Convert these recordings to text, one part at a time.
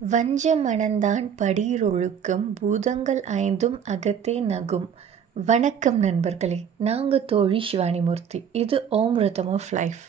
வஞ்ச மனந்தான் படியிறொழுக்கம் பூதங்கள் ஐந்தும் அகத்தே நகும். வணக்கம் நண்பர்களே, நாங்கள் தோழி சிவானிமூர்த்தி. இது Om rhythm of life.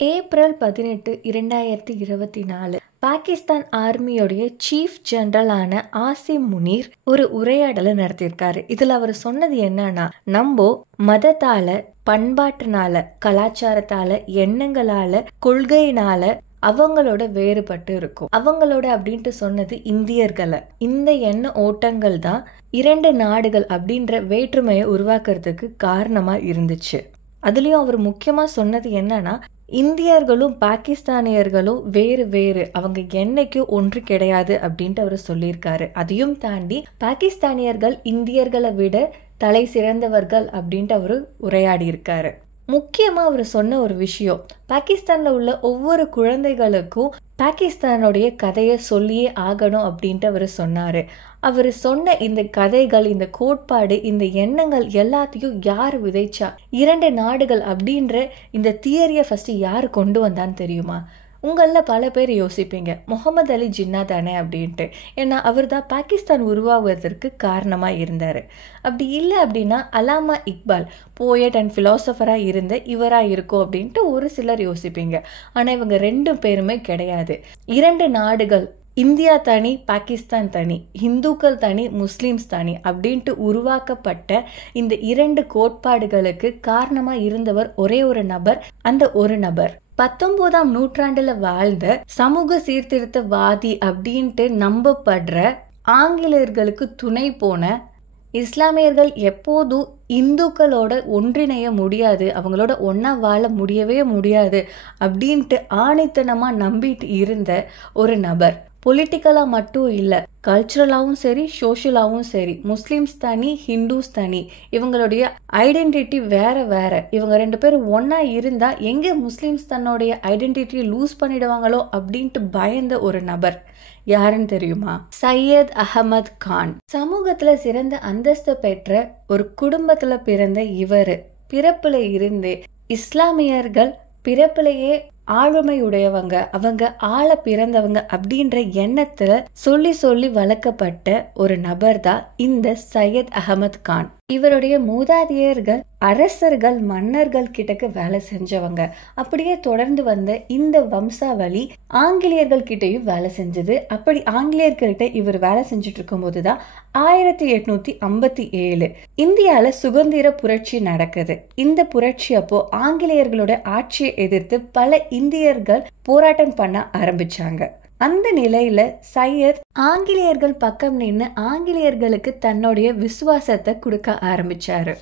April 18, 2024 Pakistan ஆர்மியோடைய சீஃப் ஜெனரலான ஆசிம் முனீர் ஒரு உரையாடலை நடத்தியிருக்காரு. இதுல அவர் சொன்னது என்னன்னா, நம்ம மதத்தால, பண்பாட்டினால, கலாச்சாரத்தால, எண்ணங்களால, கொள்கையினால அவங்களோட வேறுபட்டு இருக்கும். அவங்களோட அப்படின்ட்டு சொன்னது இந்தியர்களை. இந்த எண்ண ஓட்டங்கள் தான் 2 நாடுகள் அப்படின்ற வேற்றுமையை உருவாக்குறதுக்கு காரணமா இருந்துச்சு. அதுலயும் அவர் முக்கியமா சொன்னது என்னன்னா, இந்தியர்களும் பாகிஸ்தானியர்களும் வேறு வேறு, அவங்க என்னைக்கும் ஒன்று கிடையாது அப்படின்ட்டு அவர் சொல்லியிருக்காரு. அதையும் தாண்டி பாகிஸ்தானியர்கள் இந்தியர்களை விட தலை சிறந்தவர்கள் அப்படின்ட்டு அவரு உரையாடி இருக்காரு. முக்கியமா அவர் சொன்ன ஒரு விஷயம், பாகிஸ்தான்ல உள்ள ஒவ்வொரு குழந்தைகளுக்கும் பாகிஸ்தானுடைய கதையை சொல்லியே ஆகணும் அப்படின்ட்டு அவர் சொன்னாரு. அவர் சொன்ன இந்த கதைகள், இந்த கோட்பாடு, இந்த எண்ணங்கள் எல்லாத்தையும் யார் விதைச்சா? 2 நாடுகள் அப்படின்ற இந்த தியரியை ஃபர்ஸ்ட் யார் கொண்டு வந்தான்னு தெரியுமா? உங்களில் பல பேர் யோசிப்பீங்க, முகமது அலி ஜின்னா தானே அப்படின்ட்டு. ஏன்னா அவர் தான் பாகிஸ்தான் உருவாகுவதற்கு காரணமாக இருந்தார். அப்படி இல்லை அப்படின்னா அலாமா இக்பால் போயட் அண்ட் ஃபிலாசபராக இருந்த இவராக இருக்கும் அப்படின்ட்டு ஒரு சிலர் யோசிப்பீங்க. ஆனால் இவங்க 2 பேருமே கிடையாது. 2 நாடுகள், இந்தியா தனி, பாகிஸ்தான் தனி, இந்துக்கள் தனி, முஸ்லிம்ஸ் தனி அப்படின்ட்டு உருவாக்கப்பட்ட இந்த 2 கோட்பாடுகளுக்கு காரணமாக இருந்தவர் ஒரே ஒரு நபர். அந்த ஒரு நபர் 19ஆம் நூற்றாண்டுல வாழ்ந்த சமூக சீர்திருத்தவாதி அப்படின்ட்டு நம்பப்படுற, ஆங்கிலேயர்களுக்கு துணை போன, இஸ்லாமியர்கள் எப்போதும் இந்துக்களோட ஒன்றிணைய முடியாது, அவங்களோட ஒன்னா வாழ முடியவே முடியாது அப்படின்ட்டு ஆணித்தனமா நம்பிட்டு இருந்த ஒரு நபர். பொலிட்டிக்கலா மட்டும் இல்லை, கல்ச்சுரலாகவும் சரி, சோஷியலாகவும் சரி, முஸ்லிம்ஸ் தனி, ஹிந்துஸ் தனி, இவங்களுடைய ஐடென்டிட்டி வேற வேற. இவங்க 2 பேரும் ஒன்னா இருந்தா எங்க முஸ்லிம்ஸ் தன்னுடைய ஐடென்டிட்டியை லூஸ் பண்ணிடுவாங்களோ அப்படின்ட்டு பயந்த ஒரு நபர். யாருன்னு தெரியுமா? சையத் அகமது கான். சமூகத்துல சிறந்த அந்தஸ்து பெற்ற ஒரு குடும்பத்துல பிறந்த இவரு பிறப்புல இருந்தே இஸ்லாமியர்கள் பிறப்பிலேயே ஆளுமையுடையவங்க, அவங்க ஆள பிறந்தவங்க அப்படின்ற எண்ணத்துல சொல்லி சொல்லி வளர்க்கப்பட்ட ஒரு நபர் தான் இந்த சையத் அகமது கான். இவருடைய மூதாதையர்கள் அரசர்கள், மன்னர்கள் கிட்டக்கு வேலை செஞ்சவங்க. அப்படியே தொடர்ந்து வந்த இந்த வம்சாவளி ஆங்கிலேயர்கள் கிட்டையும் வேலை செஞ்சது. அப்படி ஆங்கிலேயர்கிட்ட இவர் வேலை செஞ்சுட்டு இருக்கும் போதுதான் 1857 இந்தியால சுதந்திர புரட்சி நடக்குது. இந்த புரட்சி அப்போ ஆங்கிலேயர்களோட ஆட்சியை எதிர்த்து பல இந்தியர்கள் போராட்டம் பண்ண ஆரம்பிச்சாங்க. அந்த நிலையில சையத் ஆங்கிலேயர்கள் பக்கம் நின்று ஆங்கிலேயர்களுக்கு தன்னுடைய விசுவாசத்தை கொடுக்க ஆரம்பிச்சாரு.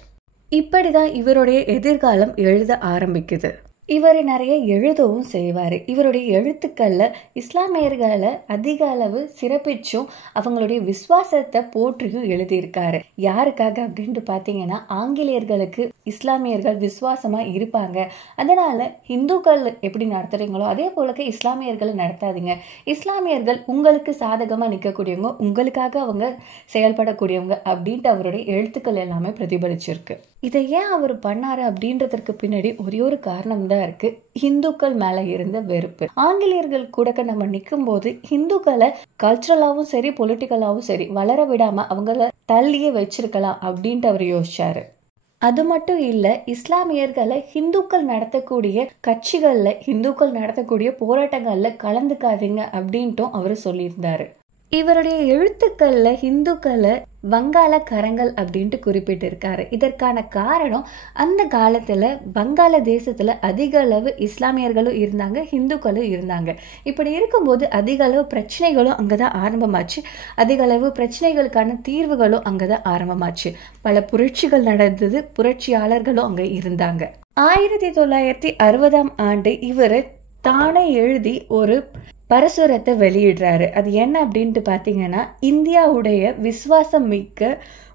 இப்படிதான் இவருடைய எதிர்காலம் எழுத ஆரம்பிக்குது. இவர் நிறைய எழுதவும் செய்வார். இவருடைய எழுத்துக்கள்ல இஸ்லாமியர்களை அதிக அளவு சிறப்பிச்சும் அவங்களுடைய விசுவாசத்தை போற்றியும் எழுதியிருக்காரு. யாருக்காக அப்படின்ட்டு பார்த்தீங்கன்னா, ஆங்கிலேயர்களுக்கு இஸ்லாமியர்கள் விசுவாசமா இருப்பாங்க, அதனால இந்துக்கள் எப்படி நடத்துறீங்களோ அதே போலக்கு இஸ்லாமியர்களை நடத்தாதீங்க, இஸ்லாமியர்கள் உங்களுக்கு சாதகமா நிற்கக்கூடியவங்க, உங்களுக்காக அவங்க செயல்படக்கூடியவங்க அப்படின்ட்டு அவருடைய எழுத்துக்கள் எல்லாமே பிரதிபலிச்சிருக்கு. இதை ஏன் அவர் பண்ணாரு அப்படின்றதற்கு பின்னாடி ஒரே ஒரு காரணம் தான் இருக்கு. இந்துக்கள் மேல இருந்த வெறுப்பு. ஆங்கிலேயர்கள் கூட நம்ம நிற்கும் போது இந்துக்களை கல்ச்சுரலாவும் சரி, பொலிட்டிக்கலாவும் சரி வளர விடாம அவங்கள தள்ளியே வச்சிருக்கலாம் அப்படின்ட்டு அவர் யோசிச்சாரு. அது மட்டும் இல்ல, இஸ்லாமியர்களை இந்துக்கள் நடத்தக்கூடிய கட்சிகள்ல, இந்துக்கள் நடத்தக்கூடிய போராட்டங்கள்ல கலந்துக்காதீங்க அப்படின்ட்டும் அவரு சொல்லியிருந்தாரு. இவருடைய எழுத்துக்கள்ல இந்துக்களை வங்காள கரங்கள் அப்படின்ட்டு குறிப்பிட்டிருக்காரு. இதற்கான காரணம், அந்த காலத்துல வங்காள தேசத்துல அதிக அளவு இஸ்லாமியர்களும் இருந்தாங்க, இந்துக்களும் இருந்தாங்க. இப்படி இருக்கும்போது அதிக அளவு பிரச்சனைகளும் அங்கதான் ஆரம்பமாச்சு. அதிக அளவு பிரச்சனைகளுக்கான தீர்வுகளும் அங்கதான் ஆரம்பமாச்சு. பல புரட்சிகள் நடந்தது, புரட்சியாளர்களும் அங்க இருந்தாங்க. 1960ஆம் ஆண்டு இவரு தானே எழுதி ஒரு பரசுரத்தை வெளியிடுறாரு. அது என்ன அப்படின்ட்டு பார்த்தீங்கன்னா, இந்தியாவுடைய விசுவாசம் மிக்க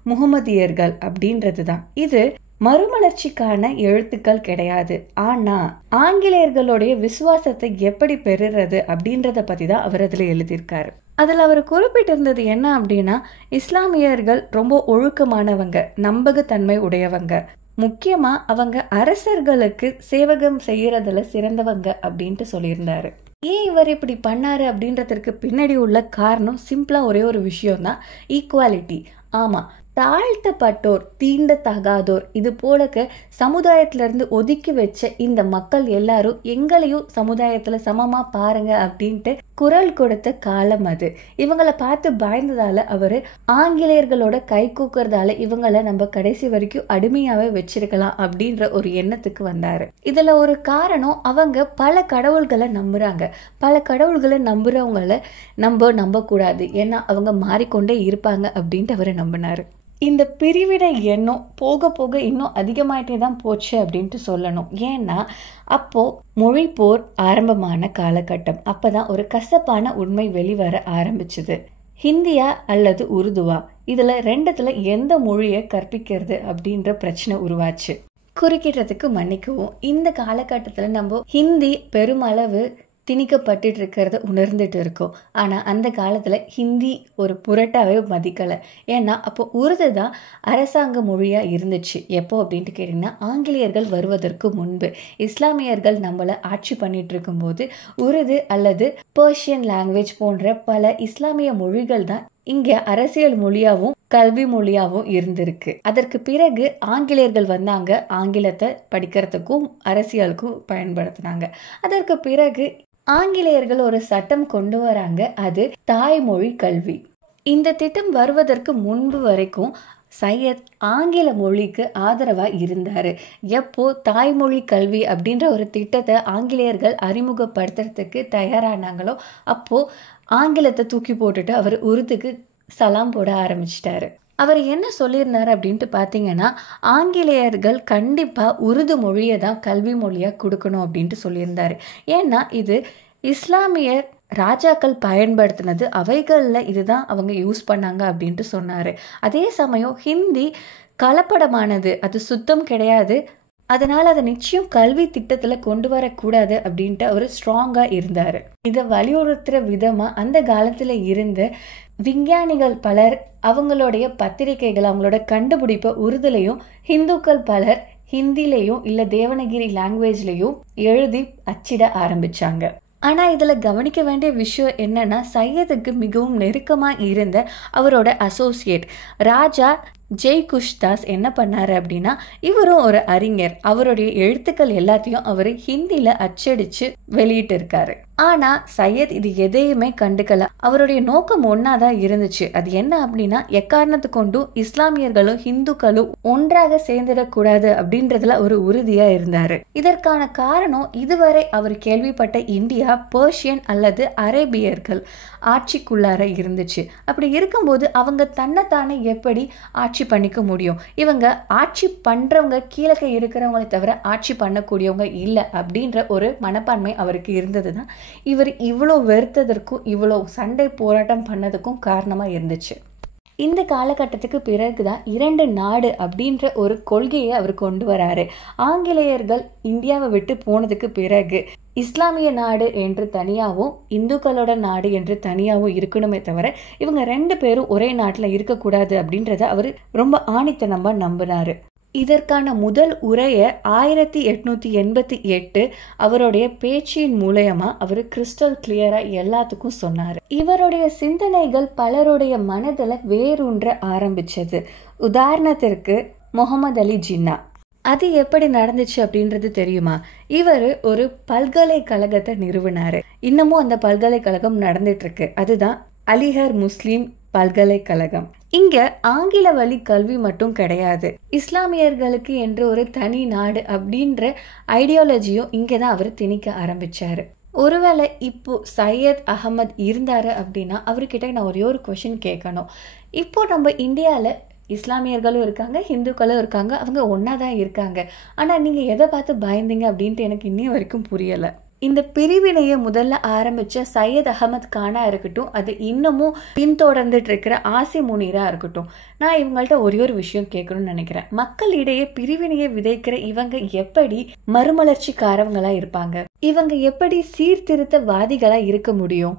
முகமதியர்கள் அப்படின்றது தான். இது மறுமலர்ச்சிக்கான எழுத்துக்கள் கிடையாது, ஆனா ஆங்கிலேயர்களுடைய விசுவாசத்தை எப்படி பெறுறது அப்படின்றத பத்தி தான் அவர் அதுல எழுதியிருக்காரு. அதுல அவர் குறிப்பிட்டிருந்தது என்ன அப்படின்னா, இஸ்லாமியர்கள் ரொம்ப ஒழுக்கமானவங்க, நம்பகத்தன்மை உடையவங்க, முக்கியமாக அவங்க அரசர்களுக்கு சேவகம் செய்யறதுல சிறந்தவங்க அப்படின்ட்டு சொல்லியிருந்தாரு. ஏன் இவர் இப்படி பண்ணாரு அப்படின்றதுக்கு பின்னாடி உள்ள காரணம் சிம்பிளாக ஒரே ஒரு விஷயம்தான், ஈக்குவாலிட்டி. ஆமாம், தாழ்த்தப்பட்டோர், தீண்டத்தகாதோர், இது போலக்க சமுதாயத்திலேருந்து ஒதுக்கி வச்ச இந்த மக்கள் எல்லாரும் எங்களையும் சமுதாயத்தில் சமமாக பாருங்க அப்படின்ட்டு குரல் கொடுத்த காலம் அது. இவங்களை பார்த்து பயந்ததால அவர் ஆங்கிலேயர்களோட கை கூக்குறதால இவங்களை நம்ம கடைசி வரைக்கும் அடிமையாவே வச்சிருக்கலாம் அப்படின்ற ஒரு எண்ணத்துக்கு வந்தாரு. இதுல ஒரு காரணம், அவங்க பல கடவுள்களை நம்புறாங்க. பல கடவுள்களை நம்புறவங்களை நம்பக்கூடாது, ஏன்னா அவங்க மாறிக்கொண்டே இருப்பாங்க அப்படின்ட்டு அவர் நம்பினாரு. இந்த பிரிவினை எண்ணம் போக போக இன்னும் அதிகமாயிட்டே தான் போச்சு அப்படின்ட்டு சொல்லணும். ஏன்னா அப்போது மொழி போர் ஆரம்பமான காலகட்டம். அப்போ தான் ஒரு கசப்பான உண்மை வெளிவர ஆரம்பிச்சுது. ஹிந்தியா அல்லது உருதுவா, இதில் ரெண்டுத்துல எந்த மொழியை கற்பிக்கிறது அப்படின்ற பிரச்சனை உருவாச்சு. குறுக்கிட்டதுக்கு மன்னிக்கவும், இந்த காலகட்டத்தில் நம்ம ஹிந்தி பெருமளவு திணிக்கப்பட்டு இருக்கிறத உணர்ந்துட்டு இருக்கோம். ஆனால் அந்த காலத்தில் ஹிந்தி ஒரு புரட்டாவே மதிக்கலை. ஏன்னா அப்போ உருது தான் அரசாங்க மொழியாக இருந்துச்சு. எப்போ அப்படின்ட்டு கேட்டிங்கன்னா, ஆங்கிலேயர்கள் வருவதற்கு முன்பு இஸ்லாமியர்கள் நம்மளை ஆட்சி பண்ணிட்டு இருக்கும்போது உருது அல்லது பெர்ஷியன் லாங்குவேஜ் போன்ற பல இஸ்லாமிய மொழிகள் தான் இங்கே அரசியல் மொழியாகவும் கல்வி மொழியாகவும் இருந்திருக்கு. அதற்கு பிறகு ஆங்கிலேயர்கள் வந்தாங்க, ஆங்கிலத்தை படிக்கிறதுக்கும் அரசியலுக்கும் பயன்படுத்தினாங்க. அதற்கு பிறகு ஆங்கிலேயர்கள் ஒரு சட்டம் கொண்டு வராங்க, அது தாய்மொழி கல்வி. இந்த திட்டம் வருவதற்கு முன்பு வரைக்கும் சையத் ஆங்கில மொழிக்கு ஆதரவாக இருந்தார். எப்போ தாய்மொழி கல்வி அப்படின்ற ஒரு திட்டத்தை ஆங்கிலேயர்கள் அறிமுகப்படுத்துறதுக்கு தயாரானாங்களோ அப்போது ஆங்கிலத்தை தூக்கி போட்டுட்டு அவர் உருதுக்கு சலாம் போட ஆரம்பிச்சிட்டாரு. அவர் என்ன சொல்லியிருந்தார் அப்படின்ட்டு பார்த்தீங்கன்னா, ஆங்கிலேயர்கள் கண்டிப்பாக உருது மொழியை தான் கல்வி மொழியாக கொடுக்கணும் அப்படின்ட்டு சொல்லியிருந்தார். ஏன்னா இது இஸ்லாமியர் ராஜாக்கள் பயன்படுத்தினது, அவைகளில் இதுதான் அவங்க யூஸ் பண்ணாங்க அப்படின்ட்டு சொன்னார். அதே சமயம் ஹிந்தி கலப்படமானது, அது சுத்தம் கிடையாது, அதனால் அதை நிச்சயம் கல்வி திட்டத்தில் கொண்டு வரக்கூடாது அப்படின்ட்டு அவர் ஸ்ட்ராங்காக இருந்தார். இதை வலியுறுத்துகிற விதமாக அந்த காலத்தில் இருந்த விஞ்ஞானிகள் பலர் அவங்களுடைய பத்திரிகைகள், அவங்களோட கண்டுபிடிப்பை உருதுலையும், ஹிந்துக்கள் பலர் ஹிந்திலையும் இல்லை தேவனகிரி லாங்குவேஜ்லையும் எழுதி அச்சிட ஆரம்பித்தாங்க. ஆனால் இதில் கவனிக்க வேண்டிய விஷயம் என்னன்னா, சையதுக்கு மிகவும் நெருக்கமாக இருந்த அவரோட அசோசியேட் ராஜா ஜெய்குஷ்தாஸ் என்ன பண்ணாரு அப்படின்னா, இவரும் ஒரு அறிஞர். அவருடைய எழுத்துக்கள் எல்லாத்தையும் அவர் ஹிந்தியில் அச்சடித்து வெளியிட்டு இருக்காரு. ஆனால் சையத் இது எதையுமே கண்டுக்கல. அவருடைய நோக்கம் ஒன்றாதான் இருந்துச்சு. அது என்ன அப்படின்னா, எக்காரணத்து கொண்டும் இஸ்லாமியர்களும் ஹிந்துக்களும் ஒன்றாக சேர்ந்துடக்கூடாது அப்படின்றதுல ஒரு உறுதியாக இருந்தார். இதற்கான காரணம், இதுவரை அவர் கேள்விப்பட்ட இந்தியா பெர்ஷியன் அல்லது அரேபியர்கள் ஆட்சிக்குள்ளார இருந்துச்சு. அப்படி இருக்கும்போது அவங்க தன்னைத்தானே எப்படி ஆட்சி பண்ணிக்க முடியும்? இவங்க ஆட்சி பண்ணுறவங்க கீழே இருக்கிறவங்களை தவிர ஆட்சி பண்ணக்கூடியவங்க இல்லை அப்படின்ற ஒரு மனப்பான்மை அவருக்கு இருந்தது தான் இவர் இவ்வளோ வெறுத்ததற்கும் இவ்வளோ சண்டை போராட்டம் பண்ணதுக்கும் காரணமாக இருந்துச்சு. இந்த காலகட்டத்துக்கு பிறகுதான் 2 நாடு அப்படின்ற ஒரு கொள்கையை அவர் கொண்டு வராரு. ஆங்கிலேயர்கள் இந்தியாவை விட்டு போனதுக்கு பிறகு இஸ்லாமிய நாடு என்று தனியாகவும் இந்துக்களோட நாடு என்று தனியாகவும் இருக்கணுமே தவிர இவங்க 2 பேரும் ஒரே நாட்டில் இருக்கக்கூடாது அப்படின்றத அவர் ரொம்ப ஆணித்தனமாக நம்பினாரு. இதற்கான முதல் உரையை 1888 அவருடைய பேச்சின் மூலயமா அவர் கிறிஸ்டல் கிளியரா எல்லாத்துக்கும் சொன்னார். இவருடைய சிந்தனைகள் பலருடைய மனதில் வேரூன்ற ஆரம்பிச்சது. உதாரணத்திற்கு முகமது அலி ஜின்னா. அது எப்படி நடந்துச்சு அப்படின்றது தெரியுமா? இவர் ஒரு பல்கலைக்கழகத்தை நிறுவினாரு. இன்னமும் அந்த பல்கலைக்கழகம் நடந்துட்டு இருக்கு. அதுதான் அலிகர் முஸ்லிம் பல்கலைக்கழகம். இங்க ஆங்கில வழி கல்வி மட்டும் கிடையாது, இஸ்லாமியர்களுக்கு என்று ஒரு தனி நாடு அப்படின்ற ஐடியாலஜியும் இங்கதான் அவர் திணிக்க ஆரம்பிச்சாரு. ஒருவேளை இப்போ சையத் அகமது இருந்தாரு அப்படின்னா அவர்கிட்ட நான் ஒரே ஒரு கொஷின் கேட்கணும். இப்போ நம்ம இந்தியாவில் இஸ்லாமியர்களும் இருக்காங்க, ஹிந்துக்களும் இருக்காங்க, அவங்க ஒன்றா தான் இருக்காங்க. ஆனால் நீங்கள் எதை பார்த்து பயந்தீங்க அப்படின்ட்டு எனக்கு இன்னும் வரைக்கும் புரியலை. இந்த பிரிவினையை முதல்ல ஆரம்பித்த சையத் அகமது கானா இருக்கட்டும், அது இன்னமும் பின்தொடர்ந்துட்டு இருக்கிற ஆசி முனீரா இருக்கட்டும், நான் இவங்கள்ட்ட ஒரே ஒரு விஷயம் கேட்கணும்னு நினைக்கிறேன். மக்களிடையே பிரிவினையை விதைக்கிற இவங்க எப்படி மறுமலர்ச்சிக்காரவங்களா இருப்பாங்க? இவங்க எப்படி சீர்திருத்தவாதிகளா இருக்க முடியும்?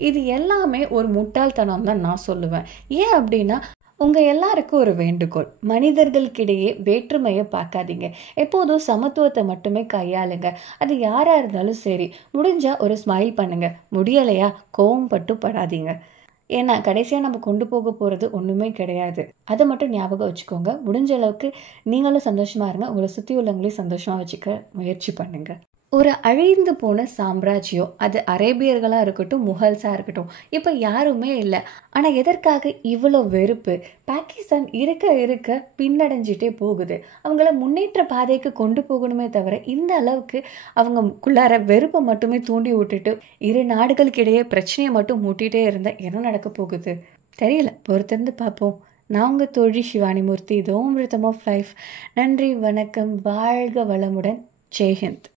இது எல்லாமே ஒரு முட்டாள்தனம் தான் நான் சொல்லுவேன். ஏன் அப்படின்னா, உங்கள் எல்லாருக்கும் ஒரு வேண்டுகோள், மனிதர்களுக்கிடையே வேற்றுமையை பார்க்காதீங்க. எப்போதும் சமத்துவத்தை மட்டுமே கையாளுங்க. அது யாராக இருந்தாலும் சரி, முடிஞ்சால் ஒரு ஸ்மைல் பண்ணுங்க, முடியலையா கோவம் படாதீங்க. ஏன்னா கடைசியாக நம்ம கொண்டு போக போகிறது ஒன்றுமே கிடையாது. அதை மட்டும் ஞாபகம் வச்சுக்கோங்க. முடிஞ்ச அளவுக்கு நீங்களும் சந்தோஷமாக இருங்க, உங்களை சுற்றி உள்ளவங்களையும் சந்தோஷமாக வச்சுக்க முயற்சி பண்ணுங்கள். ஒரு அழிந்து போன சாம்ராஜ்யம், அது அரேபியர்களாக இருக்கட்டும், முகல்ஸாக இருக்கட்டும், இப்போ யாருமே இல்லை. ஆனால் எதற்காக இவ்வளோ வெறுப்பு? பாகிஸ்தான் இருக்க இருக்க பின்னடைஞ்சிட்டே போகுது. அவங்கள முன்னேற்ற பாதைக்கு கொண்டு போகணுமே தவிர இந்த அளவுக்கு அவங்களுக்குள்ளார வெறுப்பை மட்டுமே தூண்டி விட்டுட்டு இரு நாடுகளுக்கிடையே பிரச்சனையை மட்டும் மூட்டிகிட்டே இருந்தால் என்ன நடக்க போகுது தெரியல. பொறுத்திருந்து பார்ப்போம். நான் உங்கள் தோழி சிவானி மூர்த்தி. இது ஓம் ரிதம் ஆஃப் லைஃப். நன்றி, வணக்கம், வாழ்க வளமுடன். ஜெய்ஹிந்த்.